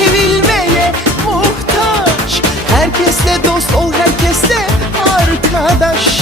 sevilmeye muhtaç. Herkesle dost ol, herkesle arkadaş.